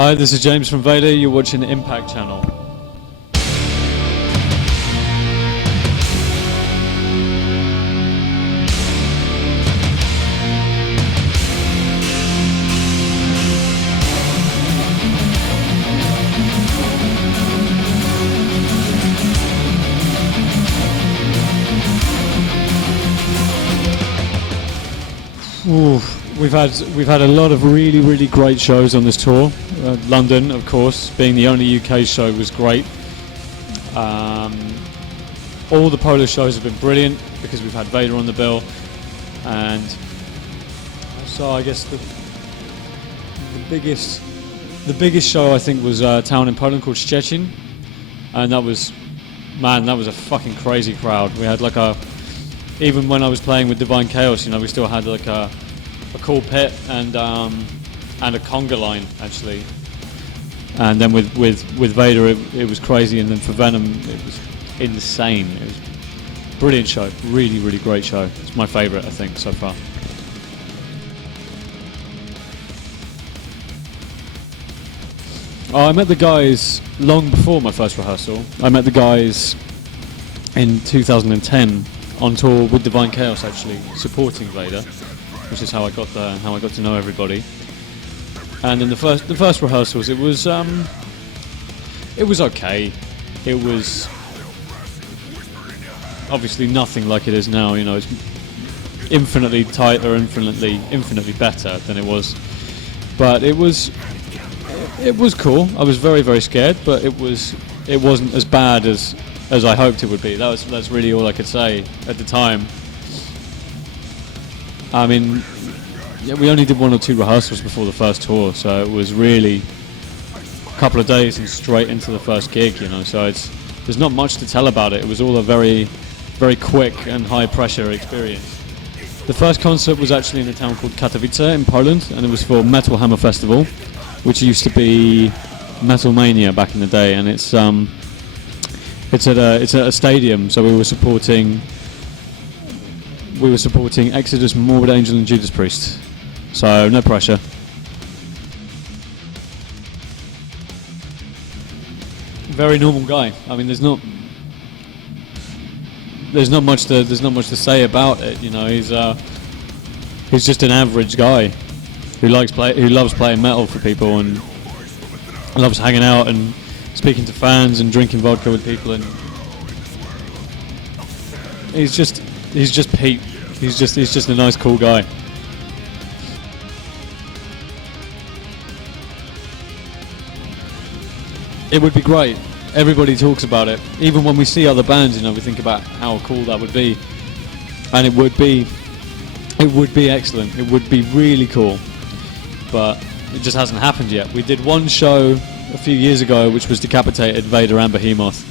Hi, this is James from Vader. You're watching the Impact channel. Ooh, we've had a lot of really great shows on this tour. London, of course, being the only UK show, was great. All the Polish shows have been brilliant because we've had Vader on the bill, and so I guess the biggest show I think was a town in Poland called Szczecin, and that was a fucking crazy crowd. We had even when I was playing with Divine Chaos, we still had a cool pit and a conga line actually. And then with Vader, it was crazy, and then for Venom, it was insane. It was a brilliant show, really great show. It's my favourite, I think, so far. I met the guys long before my first rehearsal. I met the guys in 2010 on tour with Divine Chaos, actually supporting Vader, which is how I got to know everybody. And in the first rehearsals, it was okay. It was obviously nothing like it is now. It's infinitely tighter, infinitely better than it was. But it was cool. I was very scared, but it wasn't as bad as I hoped it would be. That's really all I could say at the time. I mean, we only did 1 or 2 rehearsals before the first tour, so it was really a couple of days and straight into the first gig, so there's not much to tell about it. It was all a very quick and high pressure experience. The first concert was actually in a town called Katowice in Poland, and it was for Metal Hammer Festival, which used to be Metal Mania back in the day, and it's at a stadium, so we were supporting Exodus, Morbid Angel and Judas Priest. So no pressure. Very normal guy. I mean, there's not much to say about it. He's just an average guy who loves playing metal for people and loves hanging out and speaking to fans and drinking vodka with people, and he's just Pete. He's just a nice, cool guy. It would be great. Everybody talks about it. Even when we see other bands, we think about how cool that would be, and it would be excellent. It would be really cool, but it just hasn't happened yet. We did one show a few years ago, which was Decapitated, Vader and Behemoth,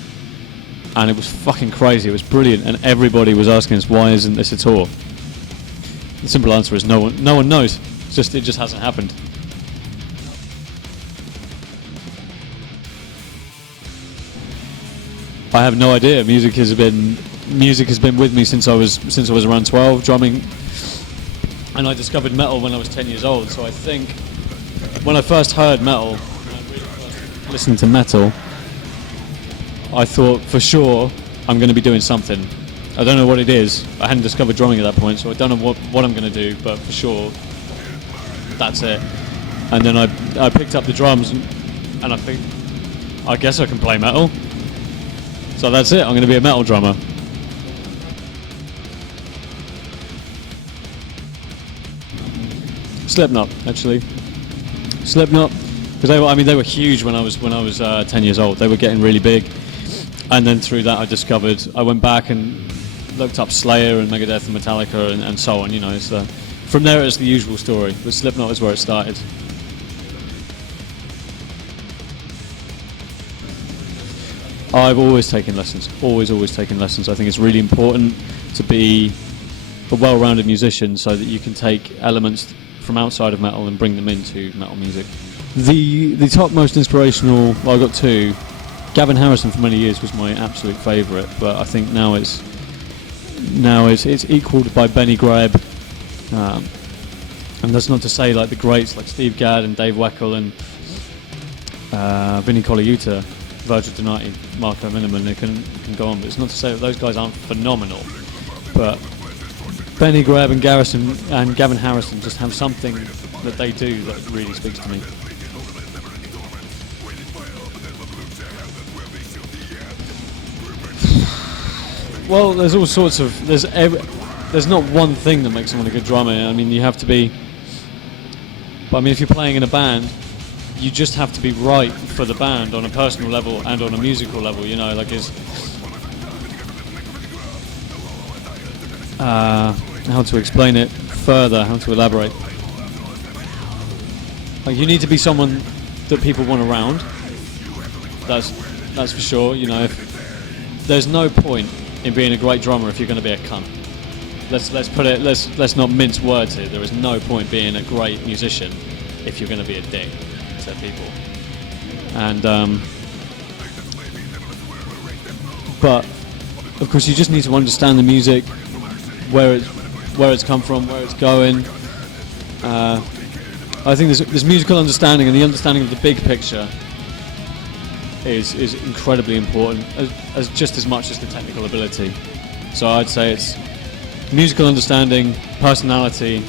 and it was fucking crazy. It was brilliant, and everybody was asking us, why isn't this a tour? The simple answer is no one knows. It just hasn't happened. I have no idea. Music has been with me since I was around 12, drumming, and I discovered metal when I was 10 years old. So I think when I first heard metal, when I really first listened to metal, I thought for sure I'm going to be doing something. I don't know what it is. I hadn't discovered drumming at that point, so I don't know what I'm going to do, but for sure that's it. And then I picked up the drums, and I think, I guess I can play metal. So that's it. I'm going to be a metal drummer. Slipknot, actually. Slipknot, because they were huge when I was 10 years old. They were getting really big, and then through that I went back and looked up Slayer and Megadeth and Metallica and so on. From there it's the usual story, but Slipknot is where it started. I've always taken lessons. Always taken lessons. I think it's really important to be a well-rounded musician so that you can take elements from outside of metal and bring them into metal music. The top most inspirational, I got 2. Gavin Harrison for many years was my absolute favourite, but I think now it's equalled by Benny Greb, and that's not to say like the greats like Steve Gadd and Dave Weckl Vinny Colaiuta, Virgil Donati, Marco Miniman, they can go on. But it's not to say that those guys aren't phenomenal. But Benny Greb and Gavin Harrison just have something that they do that really speaks to me. Well, there's all sorts of there's not one thing that makes someone a good drummer. I mean, you have to be. But I mean, if you're playing in a band, you just have to be right for the band on a personal level and on a musical level. You know, like how to explain it further, how to elaborate. Like, you need to be someone that people want around. That's for sure. You know, there's no point in being a great drummer if you're going to be a cunt. Let's not mince words here. There is no point being a great musician if you're going to be a dick to people. And but of course you just need to understand the music, where it's come from, where it's going. I think this musical understanding and the understanding of the big picture is incredibly important, as just as much as the technical ability. So I'd say it's musical understanding, personality,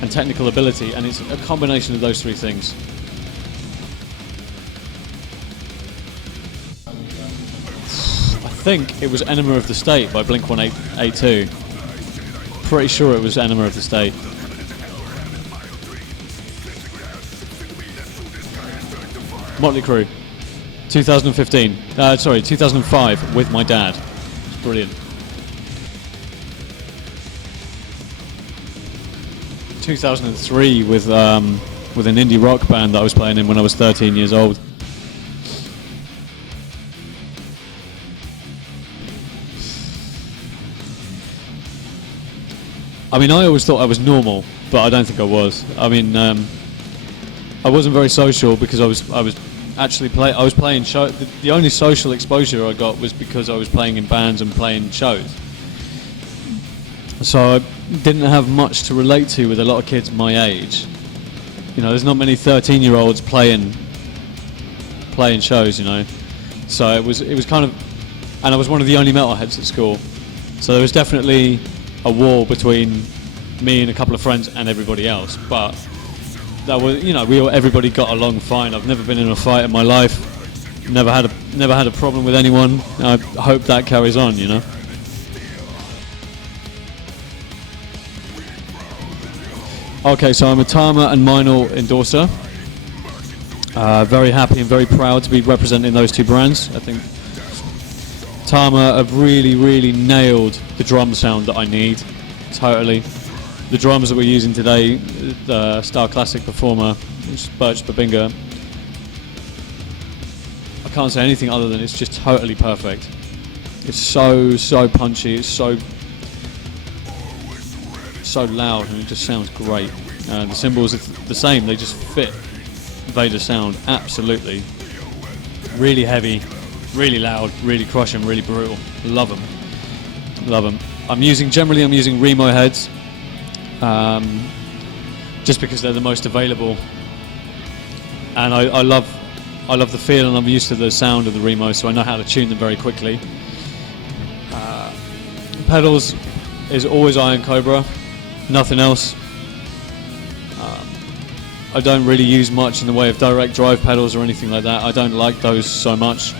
and technical ability, and it's a combination of those three things. I think it was Enema of the State by Blink-182. Pretty sure it was Enema of the State. Motley Crue. 2015. 2005 with my dad. It's brilliant. 2003 with an indie rock band that I was playing in when I was 13 years old. I mean, I always thought I was normal, but I don't think I was. I mean, I wasn't very social because I was actually playing show. The only social exposure I got was because I was playing in bands and playing shows. So I didn't have much to relate to with a lot of kids my age. You know, there's not many 13-year-olds playing shows. You know, so it was kind of, and I was one of the only metalheads at school. So there was definitely a wall between me and a couple of friends and everybody else. But that was, you know, everybody got along fine. I've never been in a fight in my life. Never had a problem with anyone. I hope that carries on. You know. Okay, so I'm a Tama and Meinl endorser. Very happy and very proud to be representing those two brands. I think Tama have really, really nailed the drum sound that I need. Totally. The drums that we're using today, the Star Classic Performer, Birch Babinga, I can't say anything other than it's just totally perfect. It's so punchy, it's so loud, and it just sounds great. The cymbals are the same, they just fit Vader sound absolutely. Really heavy, really loud, really crushing, really brutal. Love them. I'm using Remo heads, just because they're the most available, and I love the feel, and I'm used to the sound of the Remo, so I know how to tune them very quickly. Pedals is always Iron Cobra, nothing else. I don't really use much in the way of direct drive pedals or anything like that. I don't like those so much.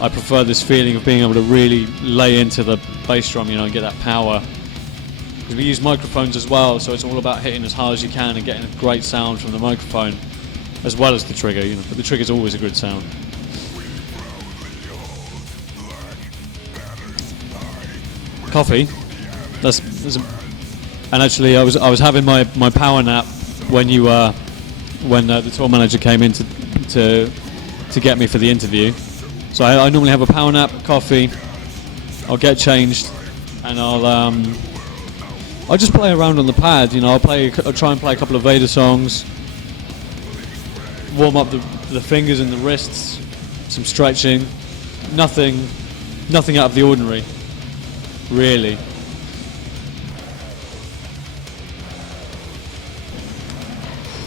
I prefer this feeling of being able to really lay into the bass drum, you know, and get that power. Because we use microphones as well, so it's all about hitting as hard as you can and getting a great sound from the microphone, as well as the trigger, you know. But the trigger's always a good sound. Coffee. And actually, I was having my power nap when the tour manager came in to get me for the interview. So I normally have a power nap, coffee. I'll get changed, and I'll just play around on the pad. You know, I'll try and play a couple of Vader songs, warm up the fingers and the wrists, some stretching. Nothing out of the ordinary, really.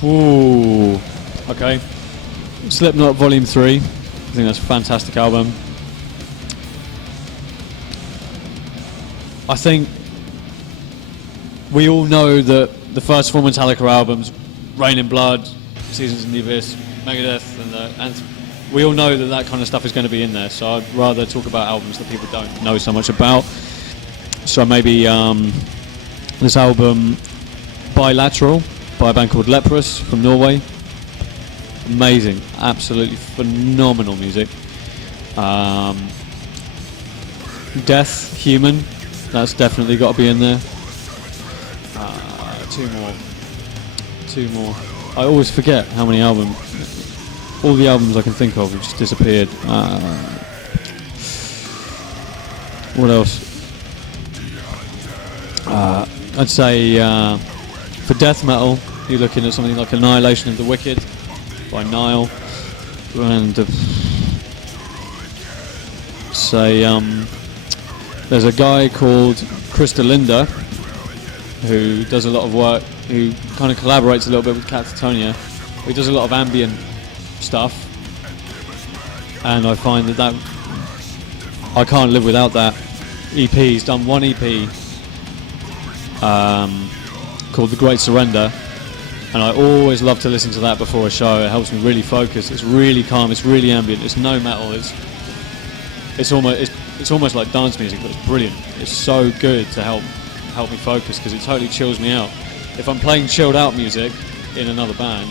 Ooh, okay. Slipknot Volume 3. I think that's a fantastic album. I think we all know that the first four Metallica albums, Rain in Blood, Seasons in the Abyss, Megadeth, and we all know that that kind of stuff is going to be in there. So I'd rather talk about albums that people don't know so much about. So maybe this album, Bilateral, by a band called Leprous from Norway. Amazing, absolutely phenomenal music. Death, Human, that's definitely got to be in there. Two more. I always forget how many albums. All the albums I can think of have just disappeared. What else? I'd say for death metal, you're looking at something like Annihilation of the Wicked by Nile, and say there's a guy called Krista Linda who does a lot of work, who kind of collaborates a little bit with Catatonia, who does a lot of ambient stuff, and I find that I can't live without that EP. He's done one EP called The Great Surrender, and I always love to listen to that before a show. It helps me really focus. It's really calm, it's really ambient, it's no metal, it's almost like dance music, but it's brilliant. It's so good to help me focus because it totally chills me out. If I'm playing chilled out music in another band,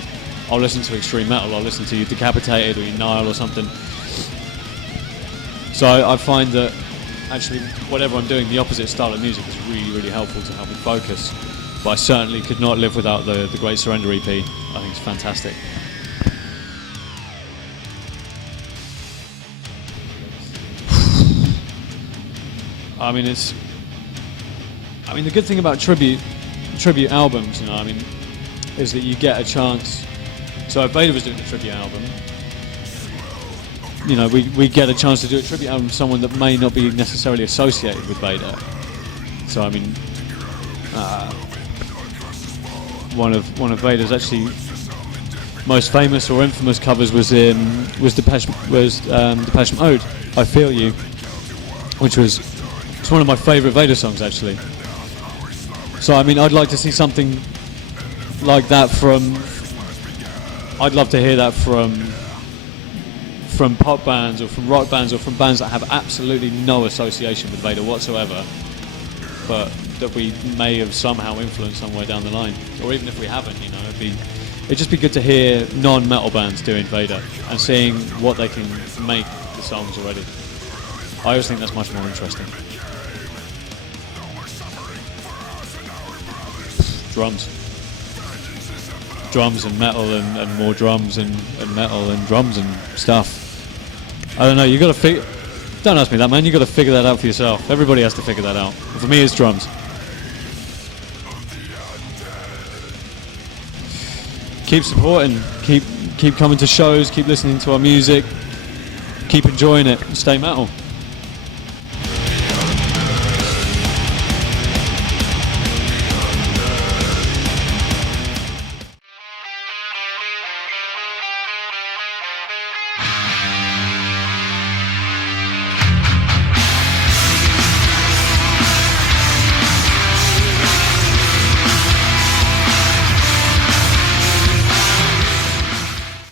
I'll listen to extreme metal, I'll listen to Decapitated or Nile or something. So I find that actually whatever I'm doing, the opposite style of music is really, really helpful to help me focus. But I certainly could not live without the Great Surrender EP. I think it's fantastic. The good thing about tribute albums, is that you get a chance. So if Vader was doing a tribute album, we get a chance to do a tribute album to someone that may not be necessarily associated with Vader. So one of Vader's actually most famous or infamous covers was Depeche Mode, I Feel You, which was one of my favourite Vader songs actually. So I'd like to see something like that I'd love to hear that from pop bands or from rock bands or from bands that have absolutely no association with Vader whatsoever, but that we may have somehow influenced somewhere down the line, or even if we haven't, it'd just be good to hear non-metal bands doing Vader and seeing what they can make the songs already. I always think that's much more interesting. Drums and metal and more drums and metal and drums and stuff. I don't know, you got to don't ask me that, man, you got to figure that out for yourself. Everybody has to figure that out. And for me, it's drums. Keep supporting, keep coming to shows, keep listening to our music, keep enjoying it, stay metal.